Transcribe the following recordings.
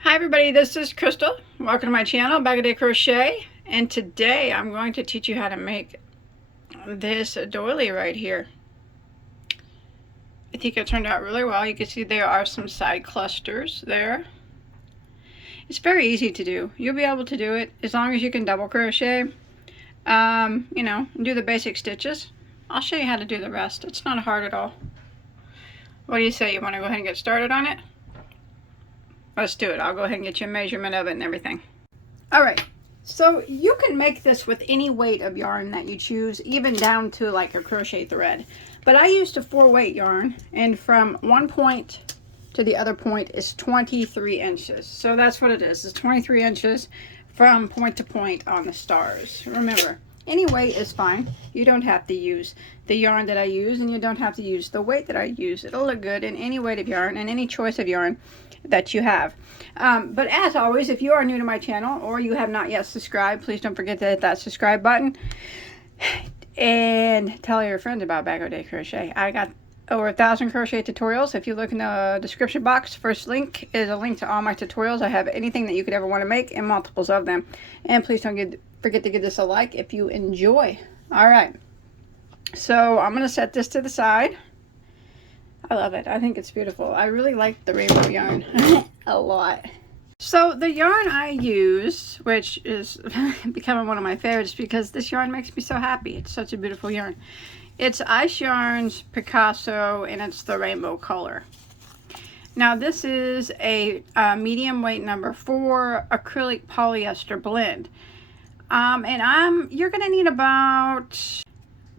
Hi everybody, this is Crystal. Welcome to my channel, Bagoday Crochet, and today I'm going to teach you how to make this doily right here. I think it turned out really well. You can see there are some side clusters there. It's very easy to do. You'll be able to do it as long as you can double crochet. You know, do the basic stitches. I'll show you how to do the rest. It's not hard at all. What do you say? You want to go ahead and get started on it? Let's do it. I'll go ahead and get you a measurement of it and everything. Alright, so you can make this with any weight of yarn that you choose, even down to like a crochet thread. But I used a 4-weight yarn, and from one point to the other point is 23 inches. So that's what it is. It's 23 inches from point to point on the stars. Remember, any weight is fine. You don't have to use the yarn that I use, and you don't have to use the weight that I use. It'll look good in any weight of yarn and any choice of yarn that you have. But as always, if you are new to my channel or you have not yet subscribed, please don't forget to hit that subscribe button and tell your friends about Bagoday Crochet. I got over 1,000 crochet tutorials. If you look in the description box, first link is a link to all my tutorials. I have anything that you could ever want to make and multiples of them. And please don't forget to give this a like if you enjoy. All right, so I'm going to set this to the side. I love it. I think it's beautiful. I really like the rainbow yarn a lot. So the yarn I use, which is becoming one of my favorites because this yarn makes me so happy. It's such a beautiful yarn. It's Ice Yarns Picasso, and it's the rainbow color. Now this is a medium weight number 4 acrylic polyester blend. You're going to need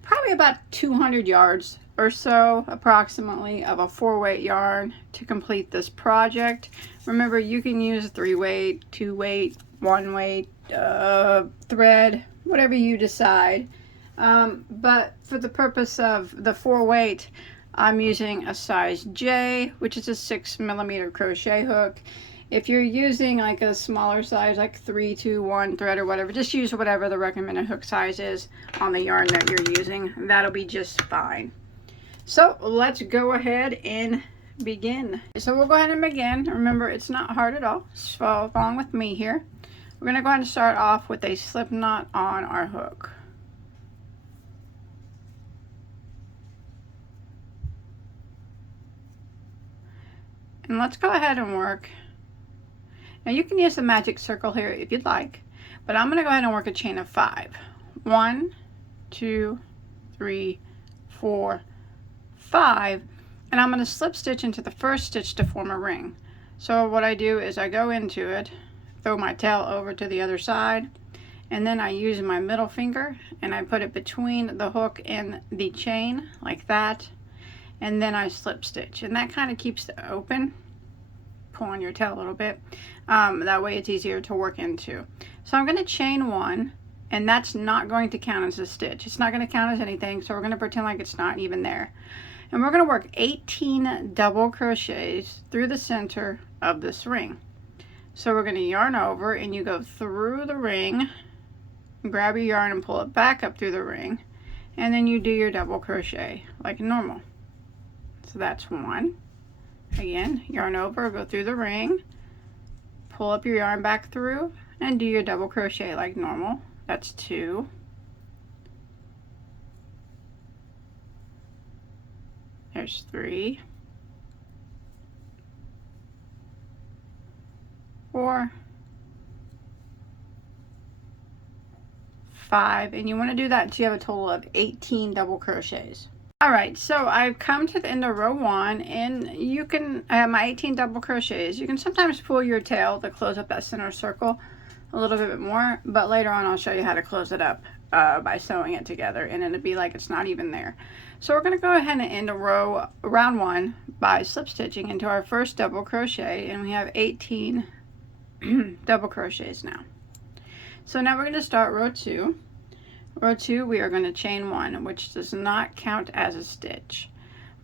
probably about 200 yards or so approximately of a 4-weight yarn to complete this project. Remember, you can use 3-weight, 2-weight, 1-weight thread, whatever you decide. But for the purpose of the 4-weight, I'm using a size J, which is a 6mm crochet hook. If you're using like a smaller size, like 3-2-1 thread or whatever, just use whatever the recommended hook size is on the yarn that you're using. That'll be just fine. So let's go ahead and begin. So we'll go ahead and begin. Remember, it's not hard at all. Just follow along with me here. We're going to go ahead and start off with a slip knot on our hook. And let's go ahead and work. Now you can use the magic circle here if you'd like, but I'm going to go ahead and work a chain of 5. 1, 2, 3, 4, 5, and I'm going to slip stitch into the first stitch to form a ring. So what I do is I go into it, throw my tail over to the other side, and then I use my middle finger and I put it between the hook and the chain like that, and then I slip stitch, and that kind of keeps it open. Pull on your tail a little bit, that way it's easier to work into. So I'm going to chain 1, and that's not going to count as a stitch. It's not going to count as anything, so we're going to pretend like it's not even there. And we're going to work 18 double crochets through the center of this ring. So we're going to yarn over, and you go through the ring, grab your yarn and pull it back up through the ring, and then you do your double crochet like normal. So that's 1. Again, yarn over, go through the ring, pull up your yarn back through, and do your double crochet like normal. That's 2. There's 3, 4, 5, and you want to do that until you have a total of 18 double crochets. Alright, so I've come to the end of row 1, and I have my 18 double crochets. You can sometimes pull your tail to close up that center circle a little bit more, but later on I'll show you how to close it up by sewing it together, and it'll be like it's not even there. So we're going to go ahead and end round 1 by slip stitching into our first double crochet, and we have 18 double crochets now. So now we're going to start row 2. Row 2, we are going to chain 1, which does not count as a stitch.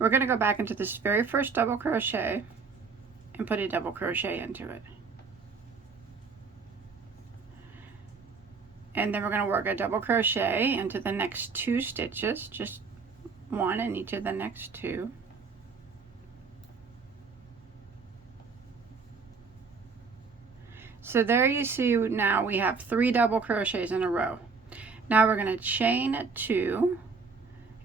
We're going to go back into this very first double crochet and put a double crochet into it. And then we're going to work a double crochet into the next 2 stitches, just 1 in each of the next 2. So there you see now we have 3 double crochets in a row. Now we're going to chain 2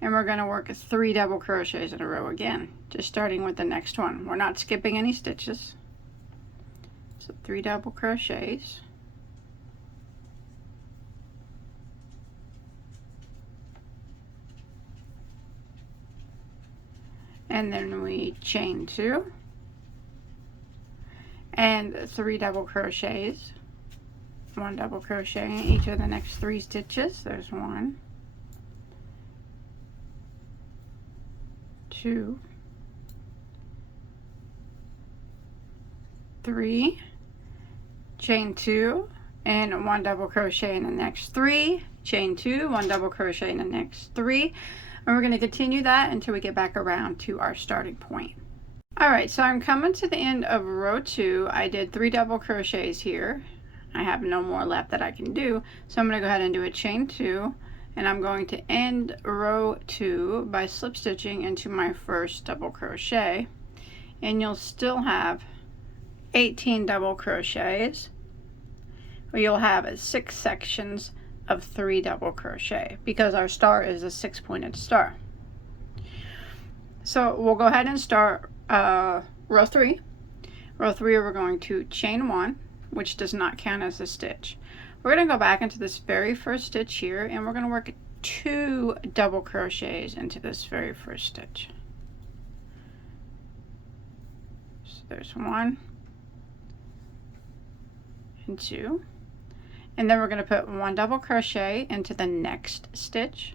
and we're going to work 3 double crochets in a row again, just starting with the next one. We're not skipping any stitches. So 3 double crochets. And then we chain 2 and 3 double crochets. 1 double crochet in each of the next 3 stitches. There's 1, 2, 3, chain 2 and 1 double crochet in the next 3, chain 2, 1 double crochet in the next 3, and we're going to continue that until we get back around to our starting point. Alright, so I'm coming to the end of row 2. I did 3 double crochets here. I have no more left that I can do, so I'm going to go ahead and do a chain 2, and I'm going to end row 2 by slip stitching into my first double crochet, and you'll still have 18 double crochets, or you'll have 6 sections of 3 double crochet because our star is a 6-pointed star. So we'll go ahead and start row 3. Row 3 we're going to chain 1, which does not count as a stitch. We're going to go back into this very first stitch here, and we're going to work 2 double crochets into this very first stitch. So there's 1 and 2, and then we're going to put 1 double crochet into the next stitch,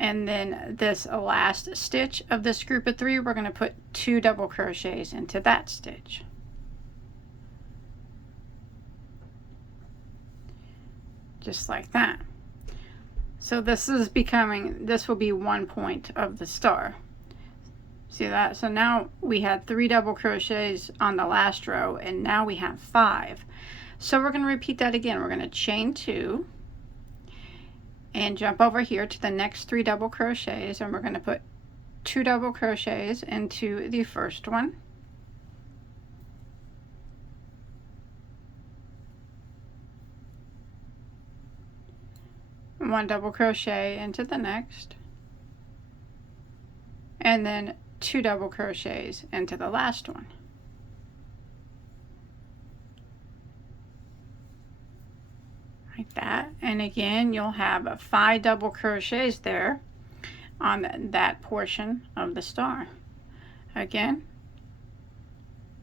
and then this last stitch of this group of 3 we're going to put 2 double crochets into that stitch. Just like that. So this will be 1 point of the star. See that? So now we had 3 double crochets on the last row, and now we have 5. So we're going to repeat that again. We're going to chain 2 and jump over here to the next 3 double crochets, and we're going to put 2 double crochets into the first one, one double crochet into the next, and then 2 double crochets into the last one. Like that. And again, you'll have 5 double crochets there on that portion of the star. Again,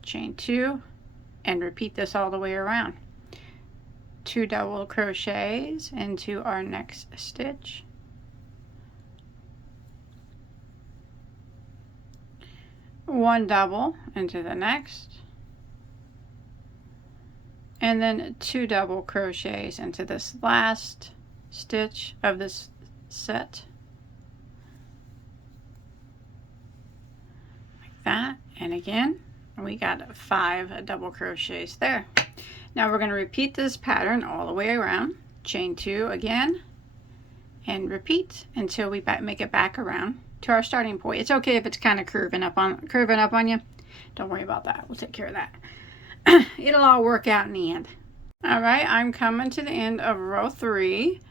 chain 2 and repeat this all the way around. 2 double crochets into our next stitch, one double into the next, and then 2 double crochets into this last stitch of this set, like that. And again, we got 5 double crochets there. Now we're going to repeat this pattern all the way around. Chain 2 again and repeat until we make it back around to our starting point. It's okay if it's kind of curving up on you. Don't worry about that. We'll take care of that. It'll all work out in the end. Alright, I'm coming to the end of row 3,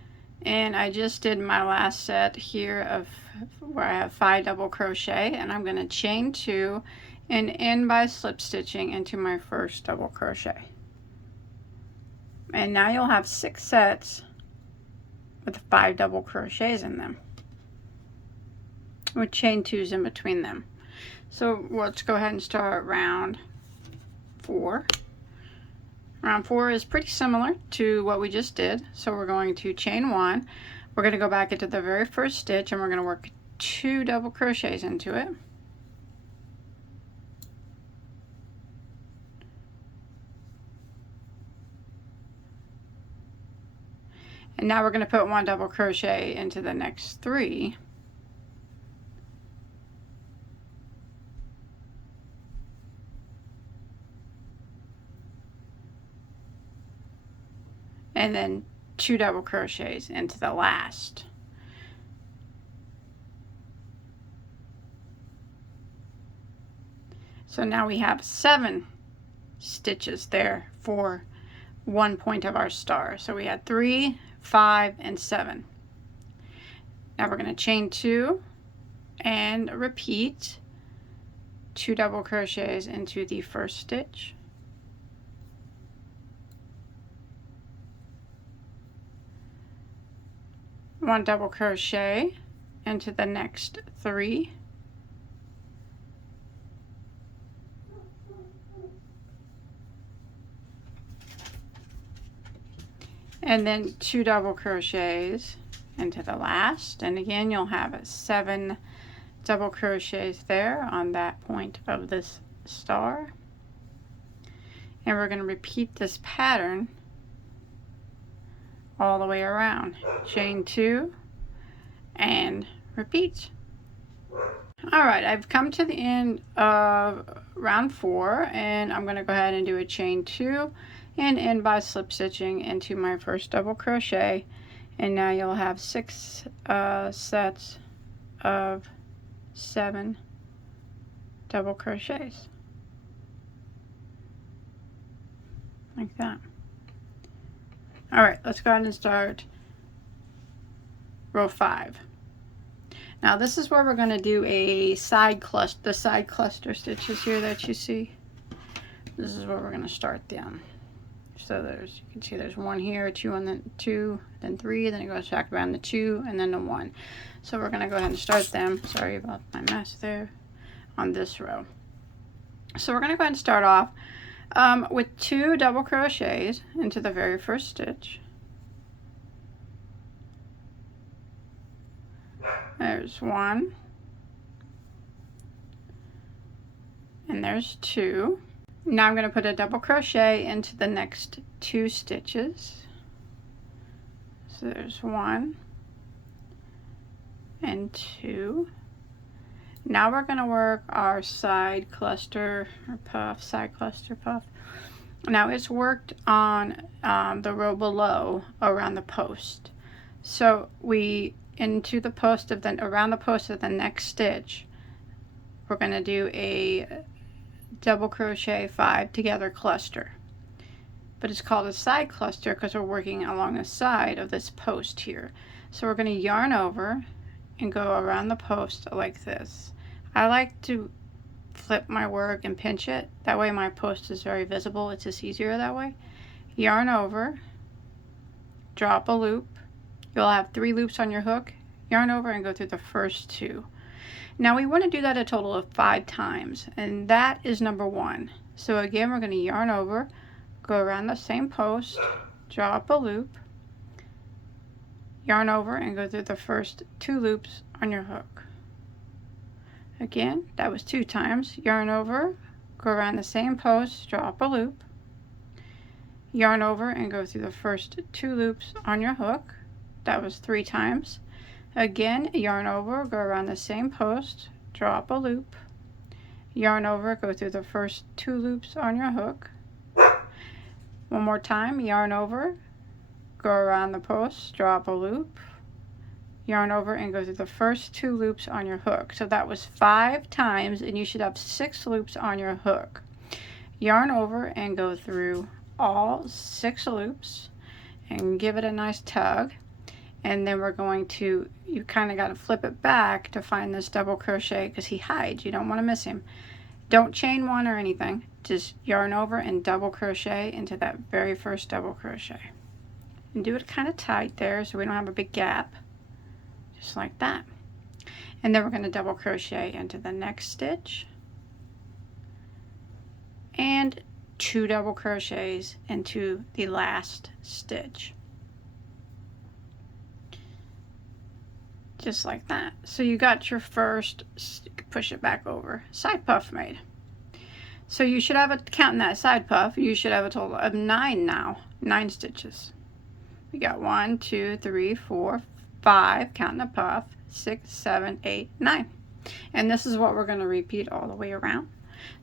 and I just did my last set here of where I have 5 double crochet, and I'm going to chain 2 and end by slip stitching into my first double crochet. And now you'll have 6 sets with 5 double crochets in them, with chain 2s in between them. So let's go ahead and start round 4. Round 4 is pretty similar to what we just did. So we're going to chain 1. We're going to go back into the very first stitch, and we're going to work 2 double crochets into it. And now we're going to put 1 double crochet into the next 3. And then 2 double crochets into the last. So now we have 7 stitches there for one point of our star. So we had 3, 5, and 7. Now we're going to chain 2 and repeat 2 double crochets into the first stitch. One double crochet into the next 3. And then 2 double crochets into the last, and again you'll have 7 double crochets there on that point of this star. And we're going to repeat this pattern all the way around. Chain 2 and repeat. Alright, I've come to the end of round 4, and I'm going to go ahead and do a chain 2 and end by slip stitching into my first double crochet, and now you'll have 6 sets of 7 double crochets like that. Alright, let's go ahead and start row 5. Now this is where we're going to do a side cluster, the side cluster stitches here that you see. This is where we're going to start them. So there's, you can see there's 1 here, 2, and then 2, then 3, then it goes back around the 2, and then the 1. So we're going to go ahead and start them. Sorry about my mess there on this row. So we're going to go ahead and start off with 2 double crochets into the very first stitch. There's 1, and there's 2. Now I'm going to put a double crochet into the next 2 stitches. So there's 1 and 2. Now we're going to work our side cluster or puff, side cluster puff. Now it's worked on the row below around the post. So we into the post of the around the post of the next stitch, we're going to do a double crochet 5 together cluster. But it's called a side cluster because we're working along the side of this post here. So we're going to yarn over and go around the post like this. I like to flip my work and pinch it. That way my post is very visible. It's just easier that way. Yarn over, drop a loop. You'll have 3 loops on your hook. Yarn over and go through the first 2. Now we want to do that a total of 5 times, and that is number 1. So again, we're going to yarn over, go around the same post, drop a loop, yarn over and go through the first 2 loops on your hook. Again, that was 2 times. Yarn over, go around the same post, drop a loop, yarn over and go through the first 2 loops on your hook. That was 3 times. Again, yarn over, go around the same post, drop a loop, yarn over, go through the first 2 loops on your hook. One more time, yarn over, go around the post, drop a loop, yarn over and go through the first 2 loops on your hook. So that was 5 times, and you should have 6 loops on your hook. Yarn over and go through all 6 loops and give it a nice tug. And then we're going to, you kind of got to flip it back to find this double crochet because he hides. You don't want to miss him. Don't chain 1 or anything. Just yarn over and double crochet into that very first double crochet. And do it kind of tight there so we don't have a big gap. Just like that. And then we're going to double crochet into the next stitch. And 2 double crochets into the last stitch. Just like that. So you got your first, push it back over, side puff made. So you should have a, counting that side puff, you should have a total of 9 now, 9 stitches. We got 1, 2, 3, 4, 5, counting the puff, 6, 7, 8, 9. And this is what we're going to repeat all the way around.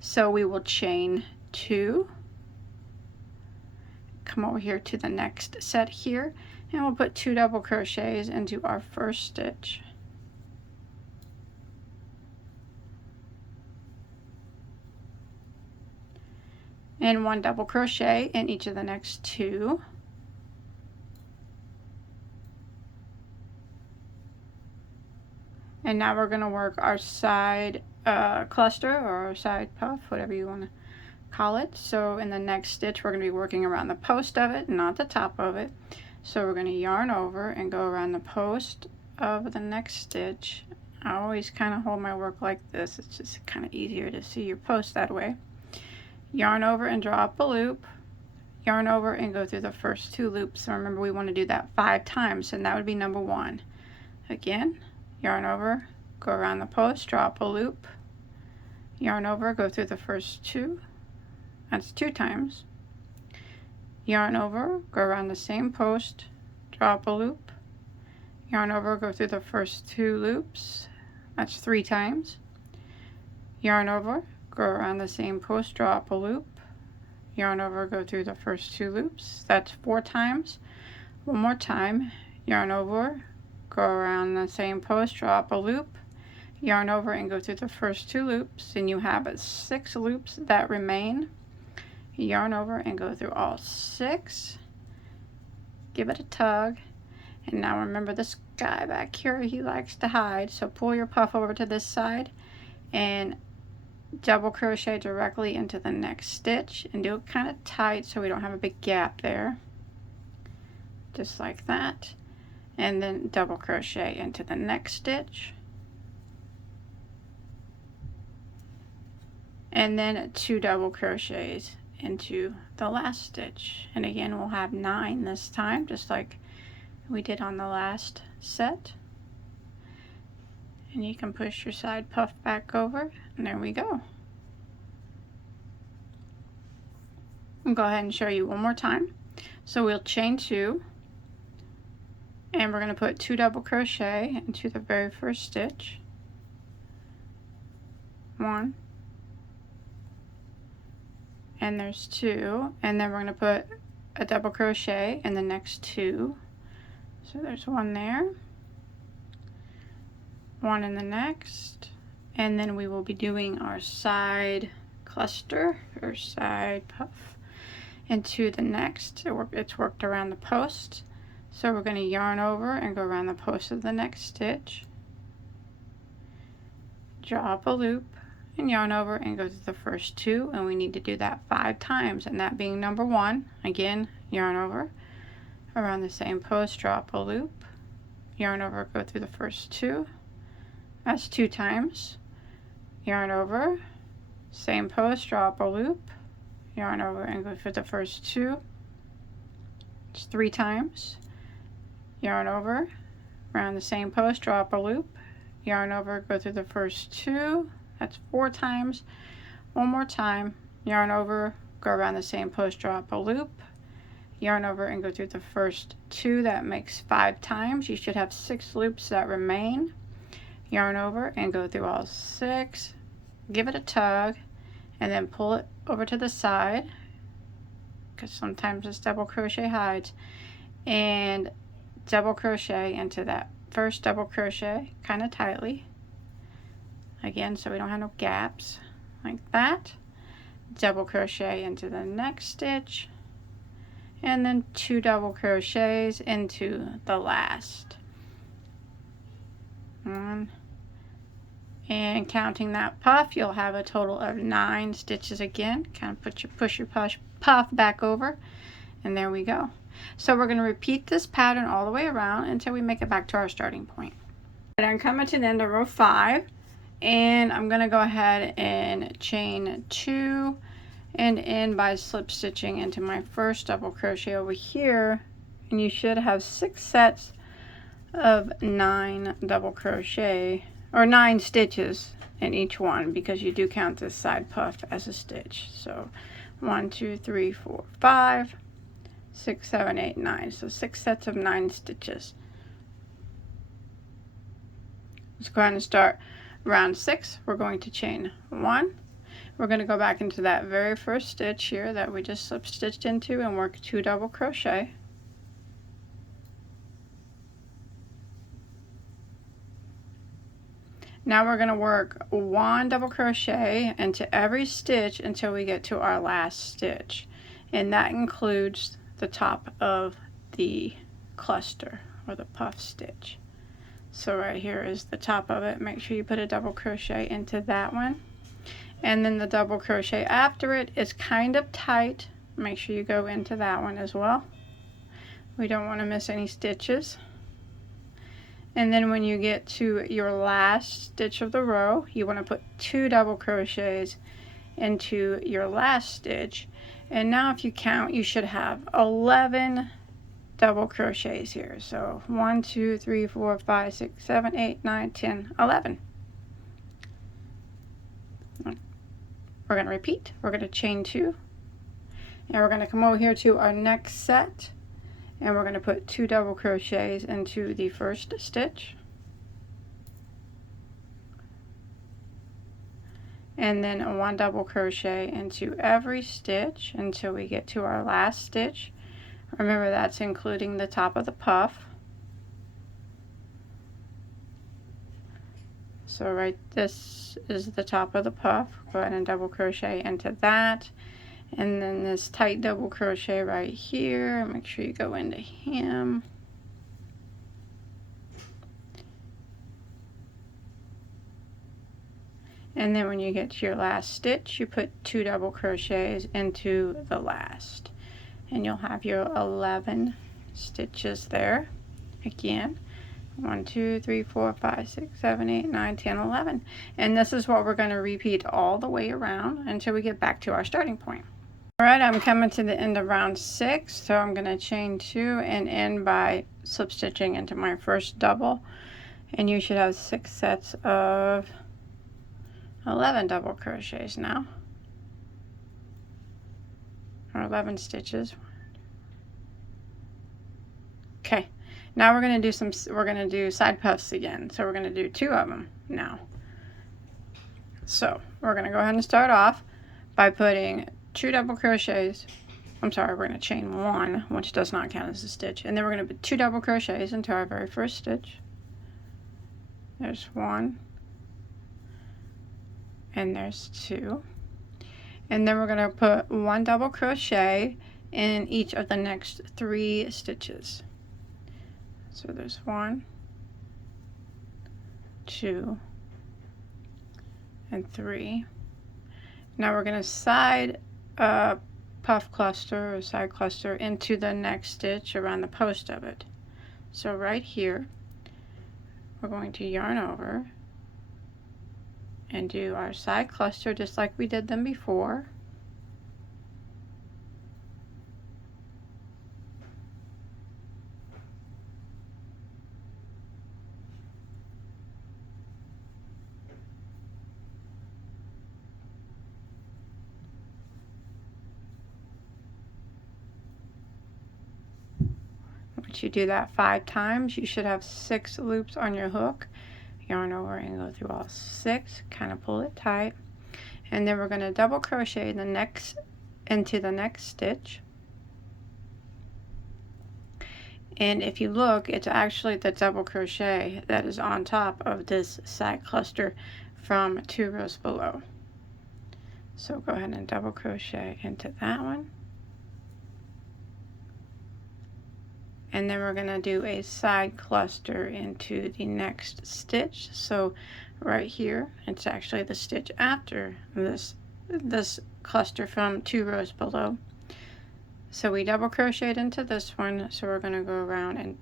So we will chain 2, come over here to the next set here, and we'll put 2 double crochets into our first stitch. and 1 double crochet in each of the next 2. And now we're going to work our side cluster or side puff, whatever you want to call it. So in the next stitch we're going to be working around the post of it, not the top of it. So we're going to yarn over and go around the post of the next stitch. I always kind of hold my work like this. It's just kind of easier to see your post that way. Yarn over and draw up a loop. Yarn over and go through the first 2 loops. So remember, we want to do that 5 times, and that would be number 1. Again, yarn over, go around the post, draw up a loop. Yarn over, go through the first 2. That's 2 times. Yarn over, go around the same post, draw up a loop. Yarn over, go through the first 2 loops. That's 3 times. Yarn over, go around the same post, draw up a loop. Yarn over, go through the first 2 loops. That's 4 times. One more time. Yarn over, go around the same post, draw up a loop. Yarn over and go through the first 2 loops, and you have 6 loops that remain. Yarn over and go through all 6. Give it a tug. And now remember, this guy back here, he likes to hide, so pull your puff over to this side and double crochet directly into the next stitch, and do it kind of tight so we don't have a big gap there, just like that. And then double crochet into the next stitch, and then 2 double crochets into the last stitch. And again, we'll have 9 this time, just like we did on the last set. And you can push your side puff back over, and there we go. I'll go ahead and show you one more time. So we'll chain 2, and we're going to put 2 double crochet into the very first stitch. 1, and there's 2, and then we're going to put a double crochet in the next 2. So there's 1 there, 1 in the next, and then we will be doing our side cluster or side puff into the next. It's worked around the post, so we're going to yarn over and go around the post of the next stitch, draw up a loop, and yarn over and go through the first 2, and we need to do that 5 times, and that being number 1. Again, yarn over, around the same post, draw up a loop, yarn over, go through the first 2. That's 2 times. Yarn over, same post, draw up a loop, yarn over and go through the first 2. It's 3 times. Yarn over, around the same post, draw up a loop, yarn over, go through the first 2. That's 4 times. One more time. Yarn over, go around the same post, draw up a loop, yarn over and go through the first 2. That makes 5 times. You should have 6 loops that remain. Yarn over and go through all 6. Give it a tug, and then pull it over to the side, because sometimes this double crochet hides, and double crochet into that first double crochet kind of tightly, again, so we don't have no gaps, like that. Double crochet into the next stitch, and then 2 double crochets into the last 1. And counting that puff, you'll have a total of 9 stitches again. Kind of push your puff back over, and there we go. So we're going to repeat this pattern all the way around until we make it back to our starting point. And I'm coming to the end of row 5, and I'm going to go ahead and chain 2 and end by slip stitching into my first double crochet over here, and you should have 6 sets of 9 double crochet, or 9 stitches in each one, because you do count this side puff as a stitch. So 1, 2, 3, 4, 5, 6, 7, 8, 9. So 6 sets of 9 stitches. Let's go ahead and start round 6. We're going to chain 1. We're going to go back into that very first stitch here that we just slip stitched into and work 2 double crochet. Now we're going to work 1 double crochet into every stitch until we get to our last stitch, and that includes the top of the cluster or the puff stitch. So right here is the top of it. Make sure you put a double crochet into that one, and then the double crochet after it is kind of tight. Make sure you go into that one as well. We don't want to miss any stitches. And then when you get to your last stitch of the row, you want to put 2 double crochets into your last stitch. And now if you count, you should have 11 double crochets here. So 1, 2, 3, 4, 5, 6, 7, 8, 9, 10, 11. We're going to repeat. We're going to chain 2. And we're going to come over here to our next set. And we're going to put 2 double crochets into the first stitch, and then 1 double crochet into every stitch until we get to our last stitch. Remember, that's including the top of the puff. So right, this is the top of the puff. Go ahead and double crochet into that. And then this tight double crochet right here, make sure you go into him. And then when you get to your last stitch, you put 2 double crochets into the last. And you'll have your 11 stitches there. Again, 1, 2, 3, 4, 5, 6, 7, 8, 9, 10, 11. And this is what we're going to repeat all the way around until we get back to our starting point. Alright, I'm coming to the end of round 6, so I'm going to chain 2 and end by slip stitching into my first double, and you should have 6 sets of 11 double crochets now, or 11 stitches. Okay, now we're going to do side puffs again, so we're going to do 2 of them now. So we're going to go ahead and start off by putting 2 double crochets. I'm sorry, we're going to chain 1, which does not count as a stitch, and then we're going to put 2 double crochets into our very first stitch. There's 1, and there's 2, and then we're going to put 1 double crochet in each of the next 3 stitches. So there's 1, 2, and 3. Now we're going to side puff cluster or side cluster into the next stitch around the post of it. So right here, we're going to yarn over and do our side cluster just like we did them before. Once you do that 5 times, you should have 6 loops on your hook. Yarn over and go through all 6, kind of pull it tight, and then we're going to double crochet into the next stitch. And if you look, it's actually the double crochet that is on top of this side cluster from 2 rows below. So go ahead and double crochet into that one. And then we're going to do a side cluster into the next stitch. So right here, it's actually the stitch after this cluster from 2 rows below. So we double crocheted into this one, so we're going to go around and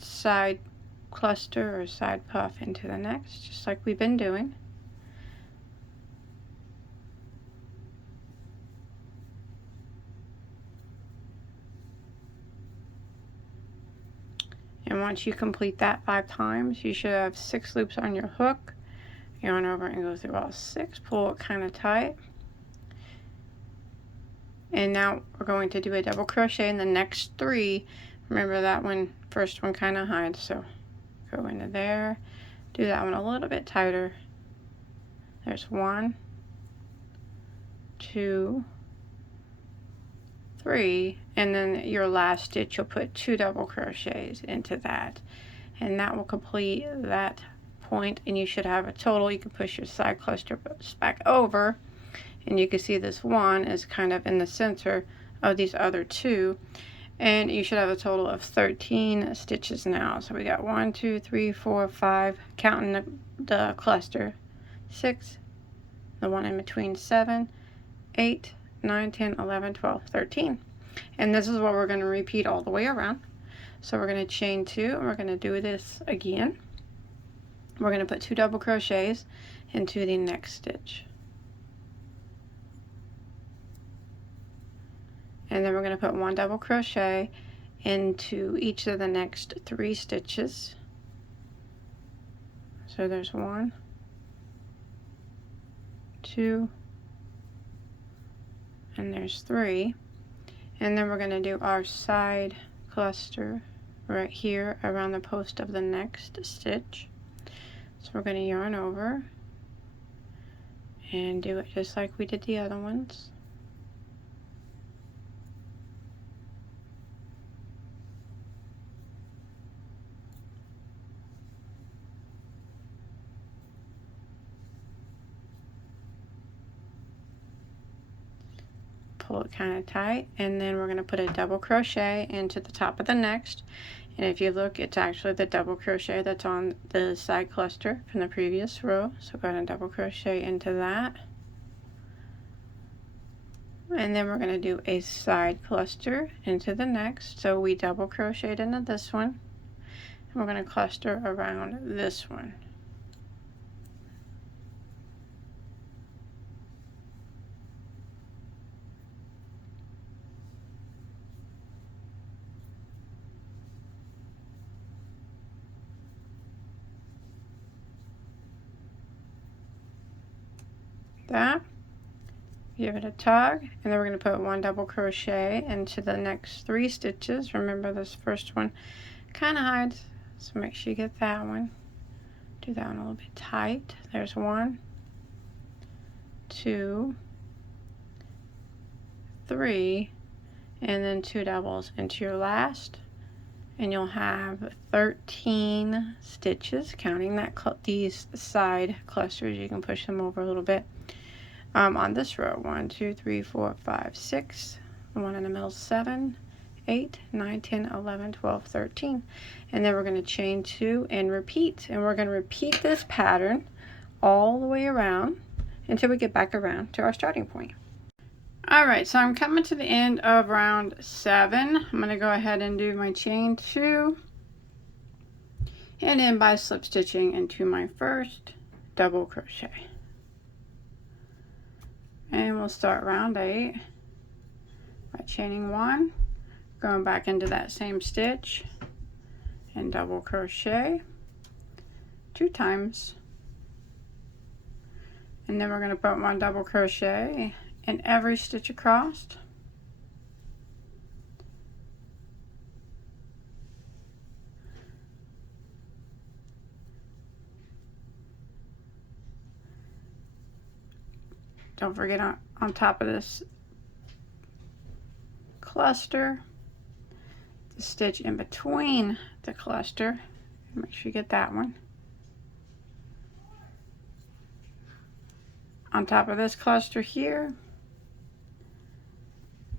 side cluster or side puff into the next, just like we've been doing. And once you complete that 5 times, you should have 6 loops on your hook. Yarn over and go through all 6, pull it kind of tight. And now we're going to do a double crochet in the next 3. Remember that one, first one kind of hides, so go into there, do that one a little bit tighter. There's 1, 2, 3, and then your last stitch you'll put 2 double crochets into that, and that will complete that point, and you should have a total. You can push your side cluster back over, and you can see this one is kind of in the center of these other two, and you should have a total of 13 stitches now. So we got 1, 2, 3, 4, 5, counting the cluster, 6, the one in between, 7, 8, 9, 10, 11, 12, 13. And this is what we're going to repeat all the way around. So we're going to chain 2, and we're going to do this again. We're going to put 2 double crochets into the next stitch. And then we're going to put 1 double crochet into each of the next 3 stitches. So there's 1, 2, and there's 3. And then we're going to do our side cluster right here around the post of the next stitch. So we're going to yarn over and do it just like we did the other ones. Pull it kind of tight, and then we're going to put a double crochet into the top of the next. And if you look, it's actually the double crochet that's on the side cluster from the previous row. So go ahead and double crochet into that. And then we're going to do a side cluster into the next. So we double crocheted into this one, and we're going to cluster around this one. That, give it a tug, and then we're going to put 1 double crochet into the next 3 stitches. Remember, this first one kind of hides, so make sure you get that one. Do that one a little bit tight. There's 1, 2, 3, and then 2 doubles into your last, and you'll have 13 stitches, counting that these side clusters. You can push them over a little bit. On this row, 1, 2, 3, 4, 5, 6, 1 in the middle, 7, 8, 9, 10, 11, 12, 13. And then we're going to chain 2 and repeat. And we're going to repeat this pattern all the way around until we get back around to our starting point. Alright, so I'm coming to the end of round 7. I'm going to go ahead and do my chain 2 and end by slip stitching into my first double crochet. And we'll start round 8 by chaining 1, going back into that same stitch, and double crochet 2 times. And then we're going to put 1 double crochet in every stitch across. Don't forget on top of this cluster, the stitch in between the cluster. Make sure you get that one. On top of this cluster here,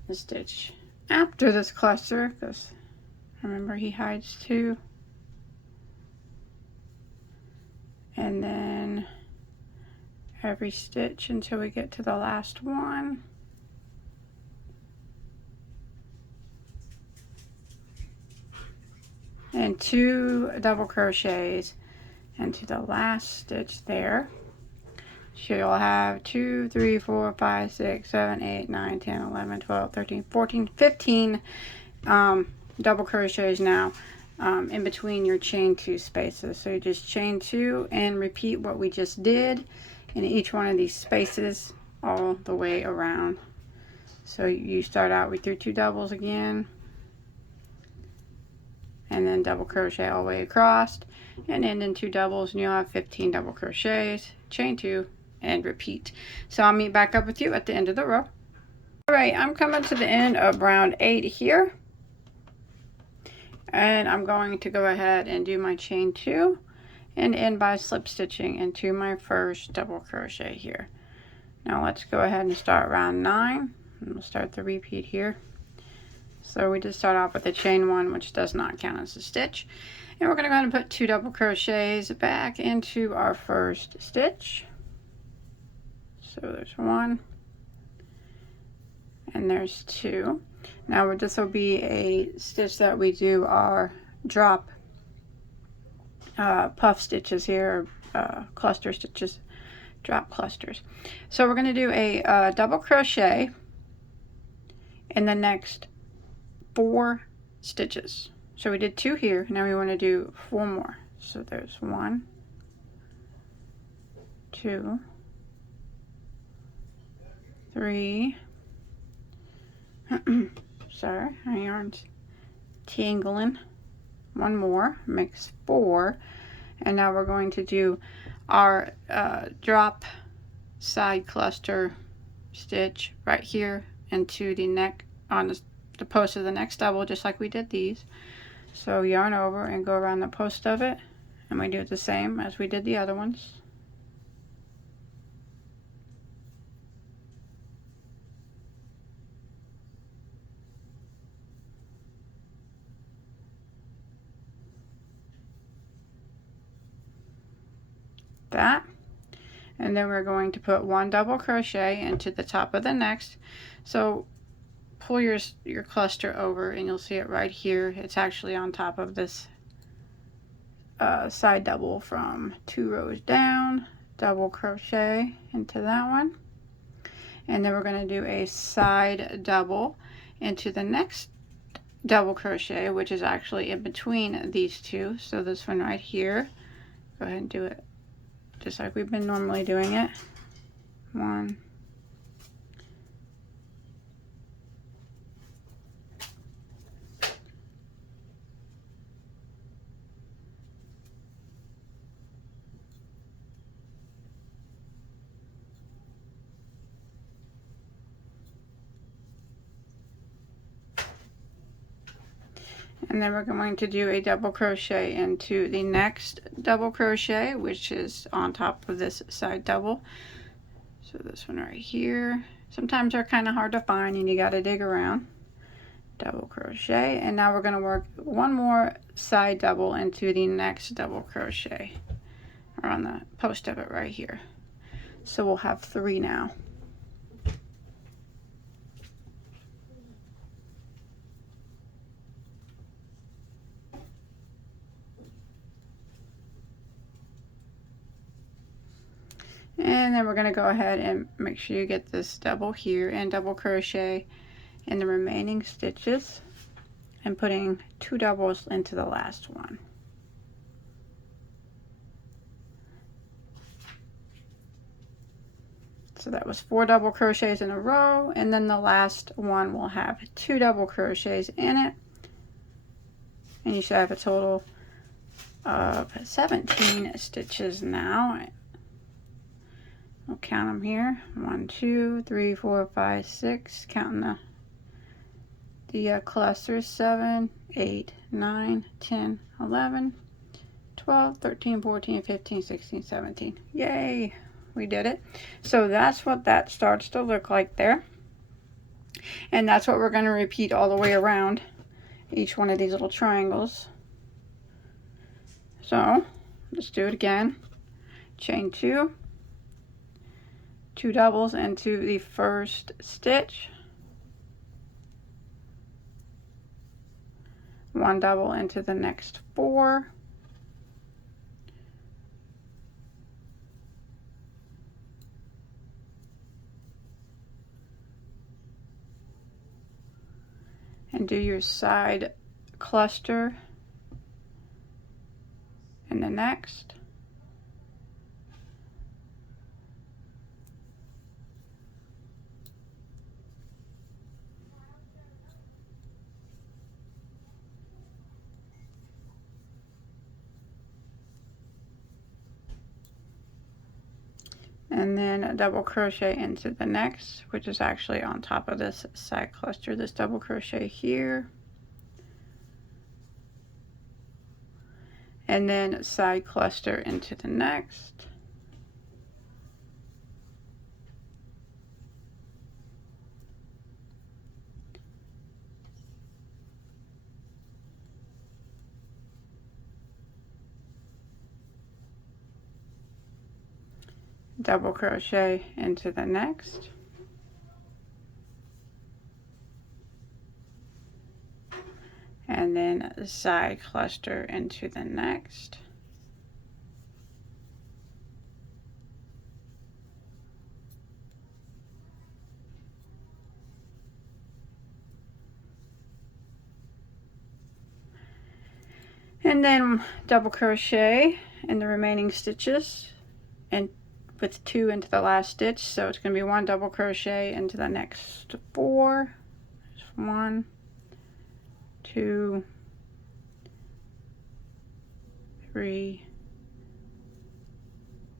the stitch after this cluster, because remember he hides 2. And then every stitch until we get to the last one. And 2 double crochets into the last stitch there. So you'll have 2, 3, 4, 5, 6, 7, 8, 9, 10, 11, 12, 13, 14, 15 double crochets now in between your chain 2 spaces. So you just chain 2 and repeat what we just did in each one of these spaces all the way around. So you start out with your 2 doubles again, and then double crochet all the way across, and end in 2 doubles, and you'll have 15 double crochets, chain 2, and repeat. So I'll meet back up with you at the end of the row. Alright, I'm coming to the end of round 8 here, and I'm going to go ahead and do my chain 2 and end by slip stitching into my first double crochet here. Now let's go ahead and start round 9, and we'll start the repeat here. So we just start off with a chain 1, which does not count as a stitch, and we're going to go ahead and put 2 double crochets back into our first stitch. So there's 1 and there's 2. Now this will be a stitch that we do our drop puff stitches here, cluster stitches, drop clusters. So we're going to do a double crochet in the next 4 stitches. So we did 2 here, now we want to do 4 more. So there's 1, 2, 3, sorry, my yarn's tangling, 1 more, makes 4, and now we're going to do our drop side cluster stitch right here into the neck on the post of the next double, just like we did these. So yarn over and go around the post of it, and we do the same as we did the other ones. That, and then we're going to put 1 double crochet into the top of the next. So pull your cluster over and you'll see it right here. It's actually on top of this side double from 2 rows down, double crochet into that one, and then we're going to do a side double into the next double crochet, which is actually in between these 2. So this one right here, go ahead and do it just like we've been normally doing it. 1, and then we're going to do a double crochet into the next double crochet, which is on top of this side double. So this one right here, sometimes they're kind of hard to find and you got to dig around. Double crochet, and now we're going to work 1 more side double into the next double crochet, or on the post of it right here. So we'll have 3 now. And then we're going to go ahead and make sure you get this double here and double crochet in the remaining stitches, and putting 2 doubles into the last one. So that was 4 double crochets in a row, and then the last one will have 2 double crochets in it, and you should have a total of 17 stitches now. We'll count them here. 1, 2, 3, 4, 5, 6. Counting the clusters. 7, 8, 9, 10, 11, 12, 13, 14, 15, 16, 17. Yay! We did it. So that's what that starts to look like there. And that's what we're going to repeat all the way around each one of these little triangles. So let's do it again. Chain 2. 2 doubles into the first stitch, 1 double into the next 4, and do your side cluster in the next. And then a double crochet into the next, which is actually on top of this side cluster, this double crochet here. and then side cluster into the next. Double crochet into the next. And then side cluster into the next. And then double crochet in the remaining stitches and with 2 into the last stitch, so it's going to be 1 double crochet into the next 4. There's 1, 2, 3,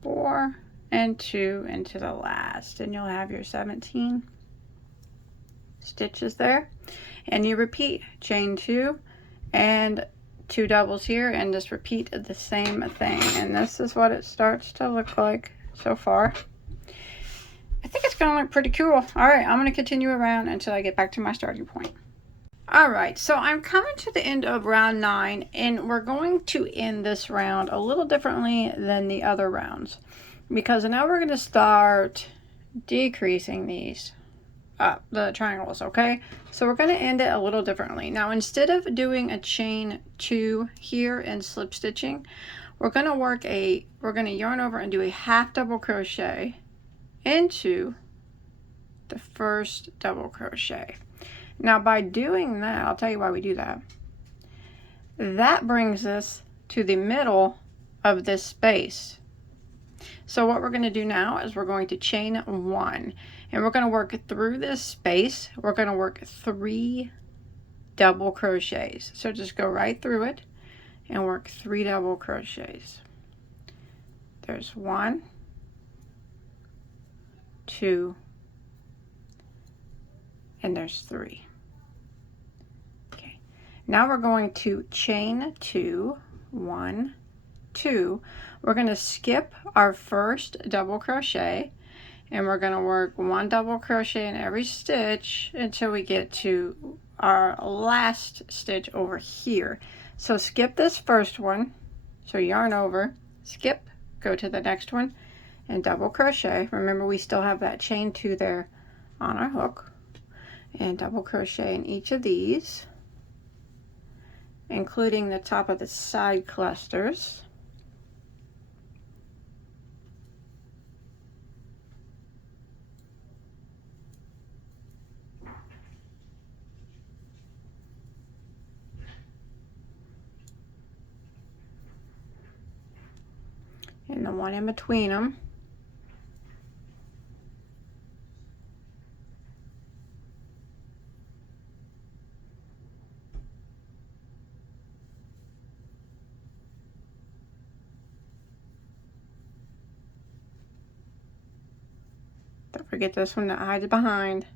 4, and 2 into the last, and you'll have your 17 stitches there. And you repeat chain 2 and 2 doubles here, and just repeat the same thing. And this is what it starts to look like so far. I think it's gonna look pretty cool. All right, I'm gonna continue around until I get back to my starting point. All right, so I'm coming to the end of round 9, and we're going to end this round a little differently than the other rounds, because now we're going to start decreasing these the triangles. Okay, so we're going to end it a little differently. Now, instead of doing a chain 2 here and slip stitching, we're going to yarn over and do a half double crochet into the first double crochet. Now, by doing that, I'll tell you why we do that. That brings us to the middle of this space. So what we're going to do now is we're going to chain 1, and we're going to work through this space. We're going to work 3 double crochets. So just go right through it and work 3 double crochets. There's 1, 2, and there's 3. Okay, now we're going to chain 2, 1, 2. We're going to skip our first double crochet, and we're going to work 1 double crochet in every stitch until we get to our last stitch over here. So skip this first one, so yarn over, skip, go to the next one, and double crochet. Remember, we still have that chain 2 there on our hook, and double crochet in each of these, including the top of the side clusters. And the one in between them. Don't forget this one that hides behind.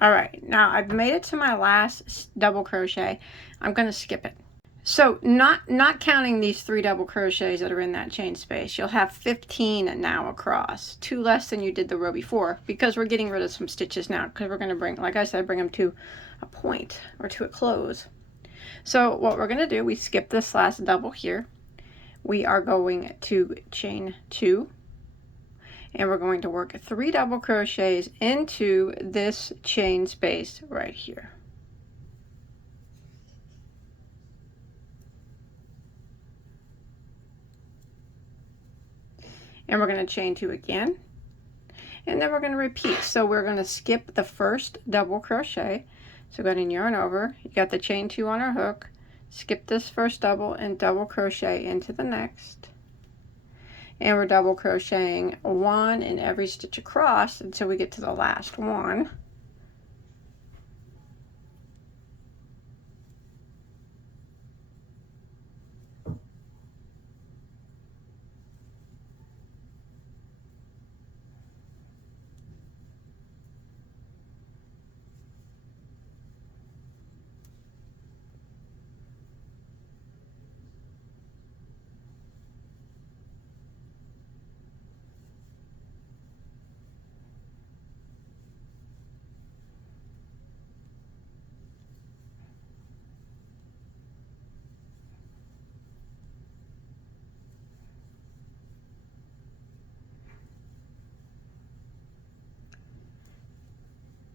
All right, now I've made it to my last double crochet. I'm going to skip it. So not counting these 3 double crochets that are in that chain space, you'll have 15 now across, 2 less than you did the row before, because we're getting rid of some stitches now, because we're going to bring, like I said, bring them to a point or to a close. So what we're going to do, we skip this last double here. We are going to chain 2. And we're going to work 3 double crochets into this chain space right here. And we're going to chain 2 again. And then we're going to repeat. So we're going to skip the first double crochet. So go ahead and yarn over. You got the chain 2 on our hook. Skip this first double and double crochet into the next. And we're double crocheting 1 in every stitch across until we get to the last one.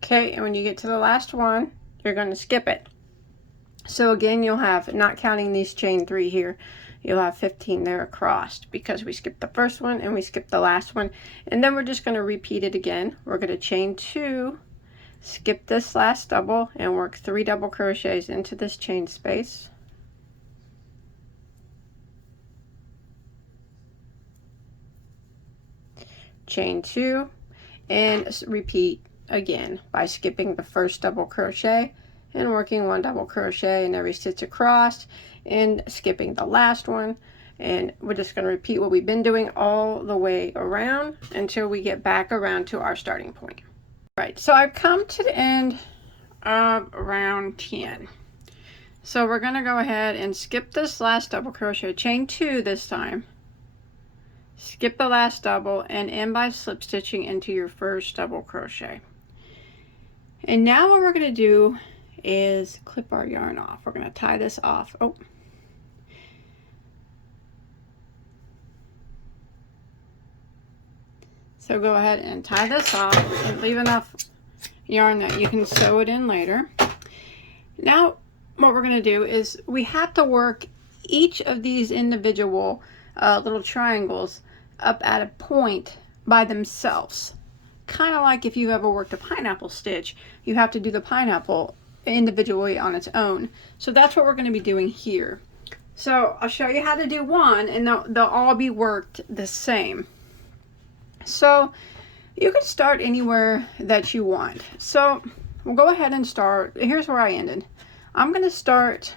Okay, and when you get to the last one, you're going to skip it. So again, you'll have, not counting these chain 3 here, you'll have 15 there across because we skipped the first one and we skipped the last one. And then we're just going to repeat it again. We're going to chain 2, skip this last double, and work 3 double crochets into this chain space. Chain 2, and repeat again by skipping the first double crochet and working 1 double crochet in every stitch across and skipping the last one. And we're just going to repeat what we've been doing all the way around until we get back around to our starting point. Right, so I've come to the end of round 10. So we're going to go ahead and skip this last double crochet, chain 2 this time, skip the last double, and end by slip stitching into your first double crochet. And now what we're going to do is clip our yarn off. We're going to tie this off. Oh, so go ahead and tie this off and leave enough yarn that you can sew it in later. Now what we're going to do is we have to work each of these individual little triangles up at a point by themselves. Kind of like if you ever worked a pineapple stitch, you have to do the pineapple individually on its own. So that's what we're going to be doing here. So I'll show you how to do one, and they'll all be worked the same. So you can start anywhere that you want. So we'll go ahead and start. Here's where I ended. I'm going to start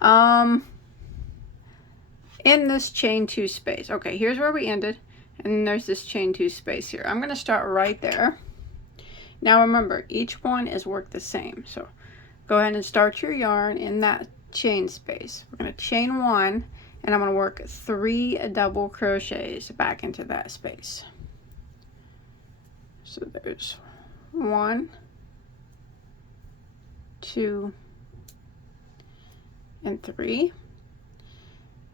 in this chain 2 space. Okay, here's where we ended. And there's this chain 2 space here. I'm going to start right there. Now remember, each one is worked the same. So go ahead and start your yarn in that chain space. We're going to chain 1, and I'm going to work 3 double crochets back into that space. So there's 1, 2, and 3.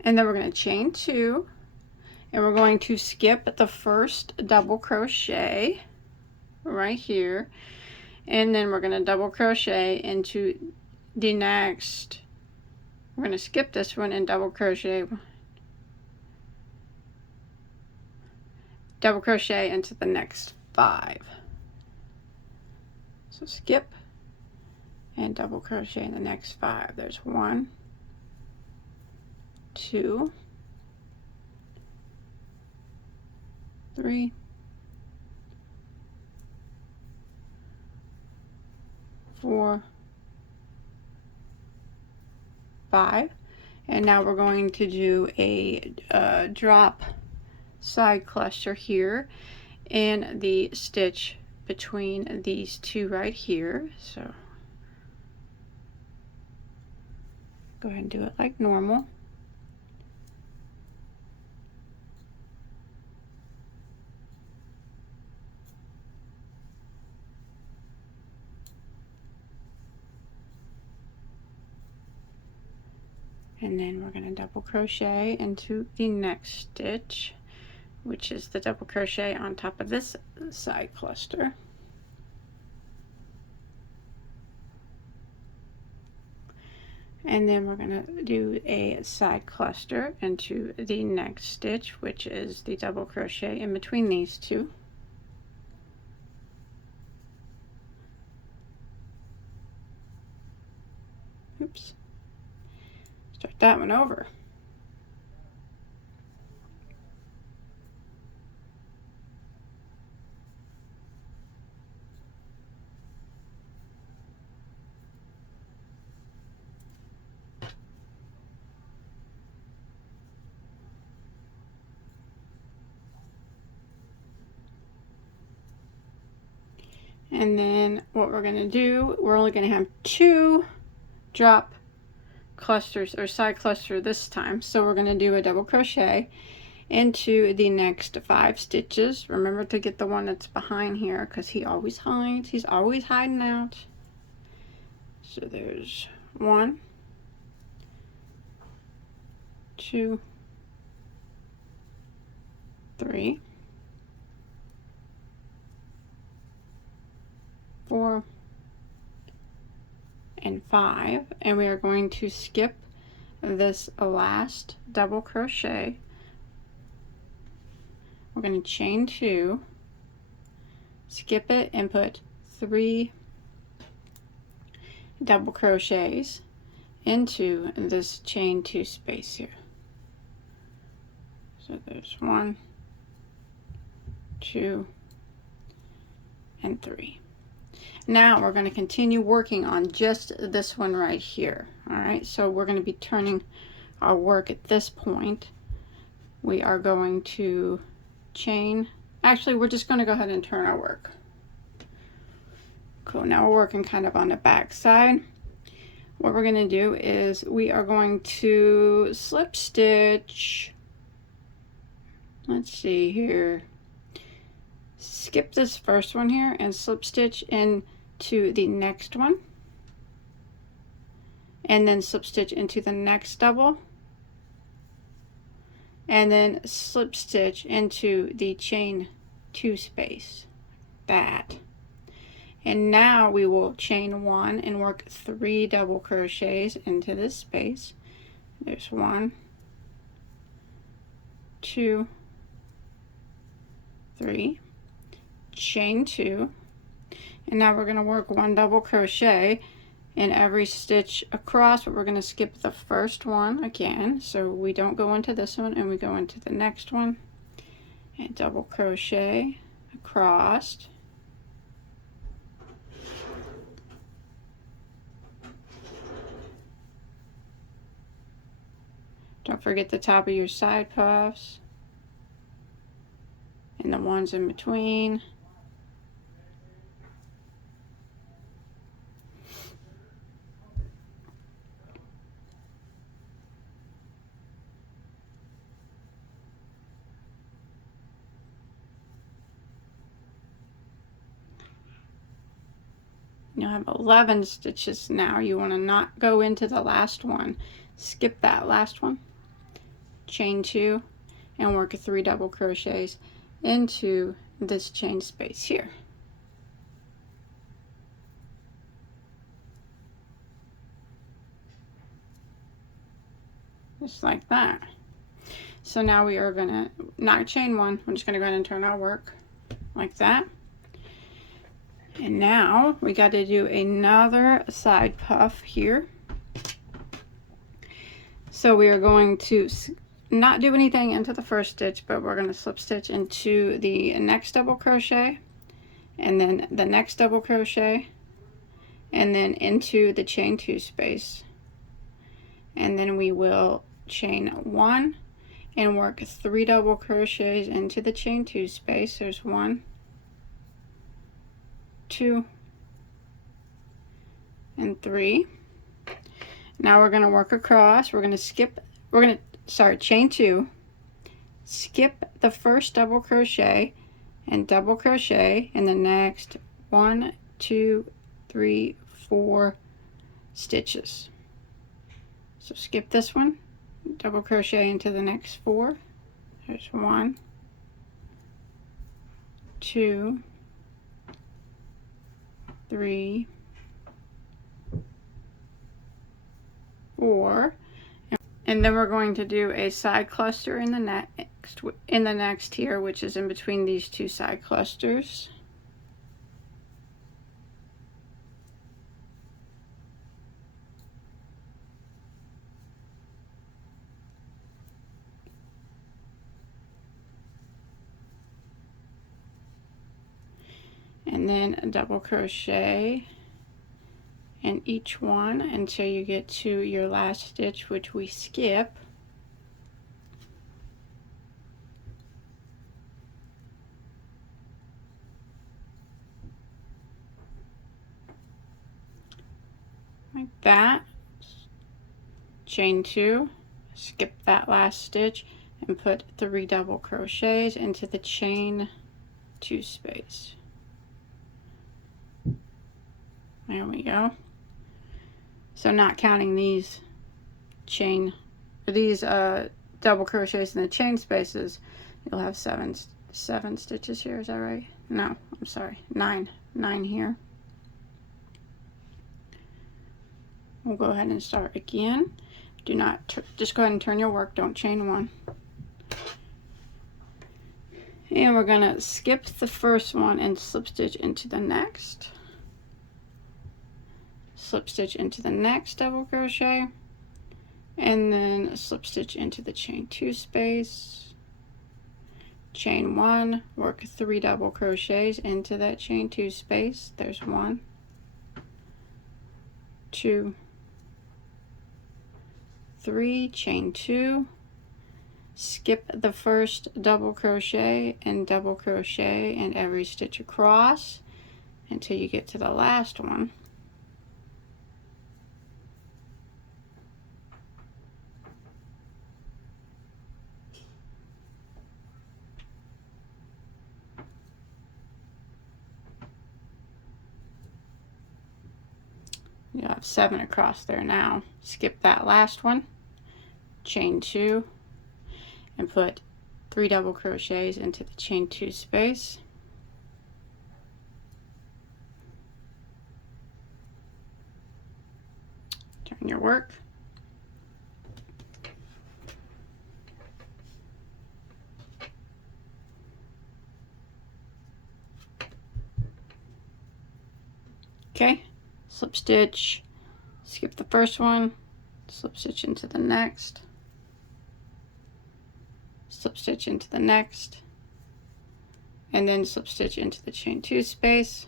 And then we're going to chain 2. And we're going to skip the first double crochet right here, and then we're going to double crochet into the next. We're going to skip this one and double crochet into the next 5. So skip and double crochet in the next 5. There's 1, 2, 3, 4, 5, and now we're going to do a drop side cluster here in the stitch between these 2 right here. So go ahead and do it like normal. And then we're going to double crochet into the next stitch, which is the double crochet on top of this side cluster. And then we're going to do a side cluster into the next stitch, which is the double crochet in between these 2. Oops. Start that one over. And then what we're going to do, we're only going to have 2 drop clusters or side cluster this time. So we're going to do a double crochet into the next 5 stitches. Remember to get the one that's behind here because he always hides. He's always hiding out. So there's 1, 2, 3, 4 and 5, and we are going to skip this last double crochet. We're going to chain 2, skip it, and put 3 double crochets into this chain 2 space here. So there's 1, 2, and 3. Now we're going to continue working on just this one right here. All right, so we're going to be turning our work at this point. We are going to chain, actually we're just going to go ahead and turn our work. Cool, now we're working kind of on the back side. What we're going to do is we are going to slip stitch, let's see here, skip this first one here and slip stitch into the next one, and then slip stitch into the next double, and then slip stitch into the chain 2 space, that. And now we will chain 1 and work 3 double crochets into this space. There's 1, 2, 3, chain 2, and now we're going to work 1 double crochet in every stitch across, but we're going to skip the first one again, so we don't go into this one and we go into the next one, and double crochet across, don't forget the top of your side puffs and the ones in between. You'll have 11 stitches now. You want to not go into the last one. Skip that last one, chain 2, and work 3 double crochets into this chain space here. Just like that. So now we are going to not chain 1. I'm just going to go ahead and turn our work like that. And now we got to do another side puff here. So we are going to not do anything into the first stitch, but we're going to slip stitch into the next double crochet, and then the next double crochet, and then into the chain 2 space. And then we will chain 1 and work 3 double crochets into the chain 2 space. There's 1, 2, and 3. Now we're going to work across. We're going to chain 2, skip the first double crochet and double crochet in the next 1, 2, 3, 4 stitches. So skip this one, double crochet into the next 4. There's 1, 2, 3, 4, and then we're going to do a side cluster in the next here, which is in between these 2 side clusters. And then a double crochet in each one until you get to your last stitch, which we skip. Like that. Chain 2, skip that last stitch, and put 3 double crochets into the chain 2 space. There we go. So not counting these double crochets in the chain spaces, you'll have seven stitches here. Is that right? No, I'm sorry, 9 here. we'll go ahead and start again. Do not, just go ahead and turn your work, don't chain one. And we're gonna skip the first one and slip stitch into the next. Slip stitch into the next double crochet, and then slip stitch into the chain 2 space, chain 1, work 3 double crochets into that chain 2 space. There's 1, 2, 3, chain 2, skip the first double crochet and double crochet in every stitch across until you get to the last one. You have 7 across there now. Skip that last one, chain 2, and put 3 double crochets into the chain 2 space. Turn your work. Okay, slip stitch, skip the first one, slip stitch into the next, slip stitch into the next, and then slip stitch into the chain 2 space,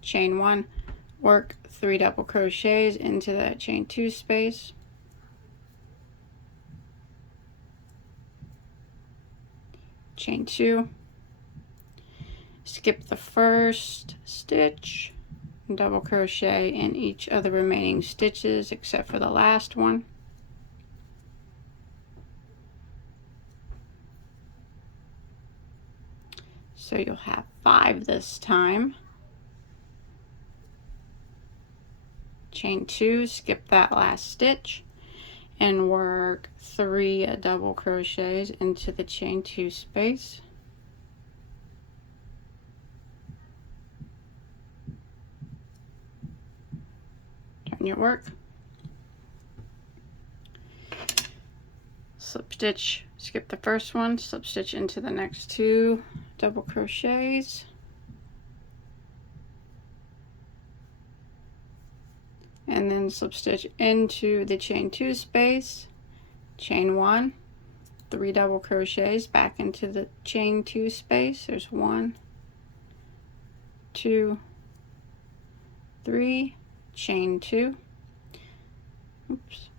chain 1, work 3 double crochets into that chain 2 space, chain 2, skip the first stitch, double crochet in each of the remaining stitches except for the last one. So you'll have 5 this time. Chain 2, skip that last stitch and work 3 double crochets into the chain 2 space. Turn your work. Slip stitch, skip the first one, slip stitch into the next 2 double crochets, and then slip stitch into the chain 2 space, chain 1, 3 double crochets back into the chain 2 space. There's 1, 2, 3, chain 2. Oops.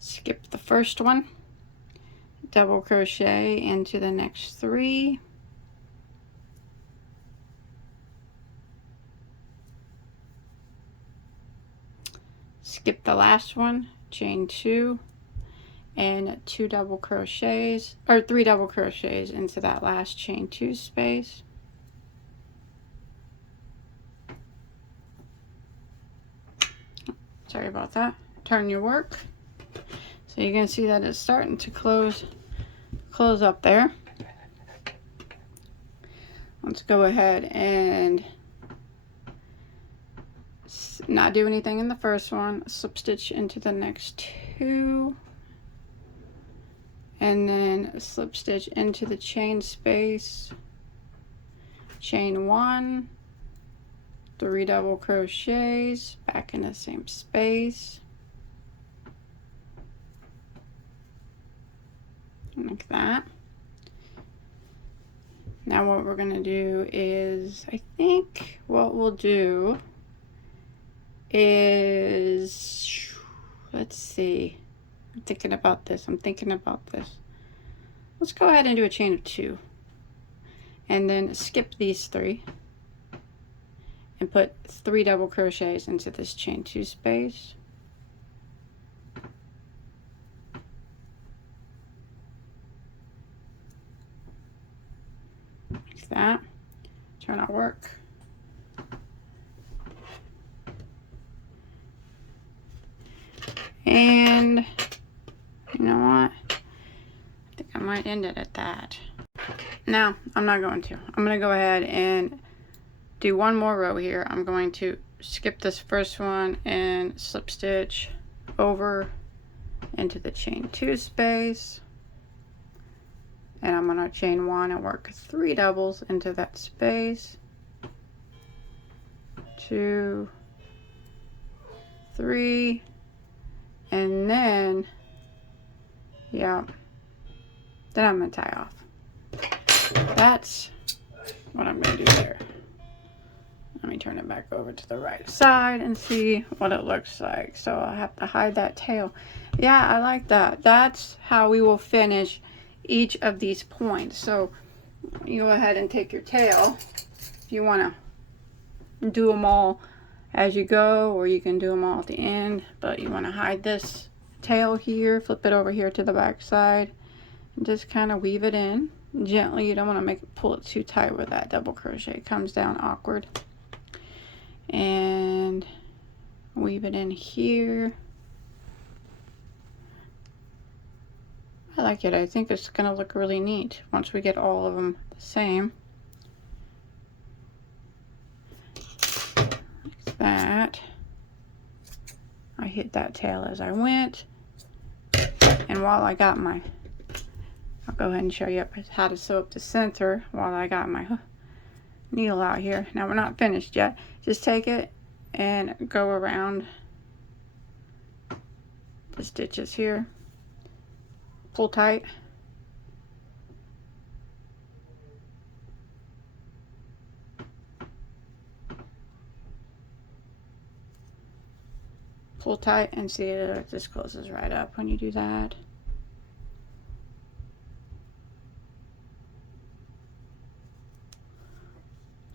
Skip the first one, double crochet into the next 3, skip the last one, chain 2, and 2 double crochets, or 3 double crochets into that last chain 2 space. Sorry about that. Turn your work. So you can see that it's starting to close up there. Let's go ahead and not do anything in the first one. Slip stitch into the next 2, and then slip stitch into the chain space, chain 1, 3 double crochets back in the same space, like that. Now what we're going to do is, I think what we'll do is, let's see, I'm thinking about this. Let's go ahead and do a chain of 2 and then skip these 3 and put 3 double crochets into this chain 2 space. Like that. Turn our work. And you know what? I think I might end it at that. No, I'm not going to. I'm going to go ahead and do one more row here. I'm going to skip this first one and slip stitch over into the chain 2 space, and I'm going to chain 1 and work 3 doubles into that space. 2, 3, and then then I'm going to tie off. That's what I'm going to do there. Let me turn it back over to the right side and see what it looks like. So I have to hide that tail. Yeah, I like that. That's how we will finish each of these points. So you go ahead and take your tail. If you want to do them all as you go, or you can do them all at the end, but you want to hide this tail here, flip it over here to the back side, and just kind of weave it in gently. You don't want to pull it too tight where that double crochet comes down awkward. And weave it in here. I like it. I think it's gonna look really neat once we get all of them the same. Like that. I hit that tail as I went. And while I got my, I'll go ahead and show you how to sew up the center while I got my needle out here. Now we're not finished yet. Just take it and go around the stitches here. Pull tight. Pull tight and see it just closes right up when you do that.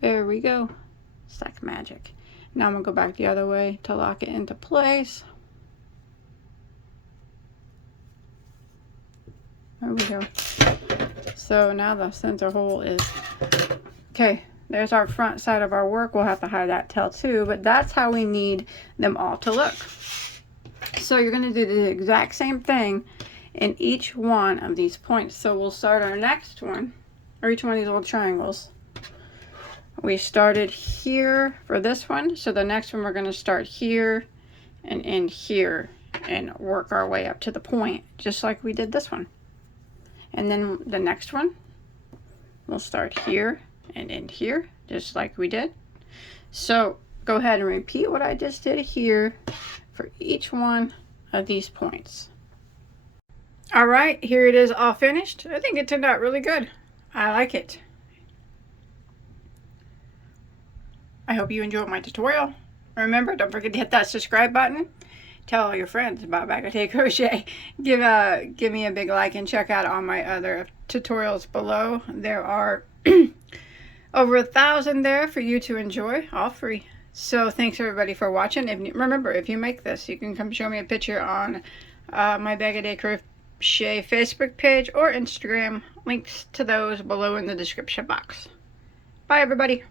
There we go. It's like magic. Now I'm going to go back the other way to lock it into place. There we go. So now the center hole is okay. There's our front side of our work. We'll have to hide that tail too, but that's how we need them all to look. So you're going to do the exact same thing in each one of these points. So we'll start our next one, or each one of these little triangles. We started here for this one, so the next one we're going to start here and end here and work our way up to the point, just like we did this one. And then the next one, we'll start here and end here, just like we did. So go ahead and repeat what I just did here for each one of these points. All right, here it is all finished. I think it turned out really good. I like it. I hope you enjoyed my tutorial. Remember, don't forget to hit that subscribe button. Tell all your friends about Bagoday Crochet. Give me a big like and check out all my other tutorials below. There are over 1,000 there for you to enjoy, all free. So thanks everybody for watching. Remember, if you make this, you can come show me a picture on my Bagoday Crochet Facebook page or Instagram. Links to those below in the description box. Bye everybody.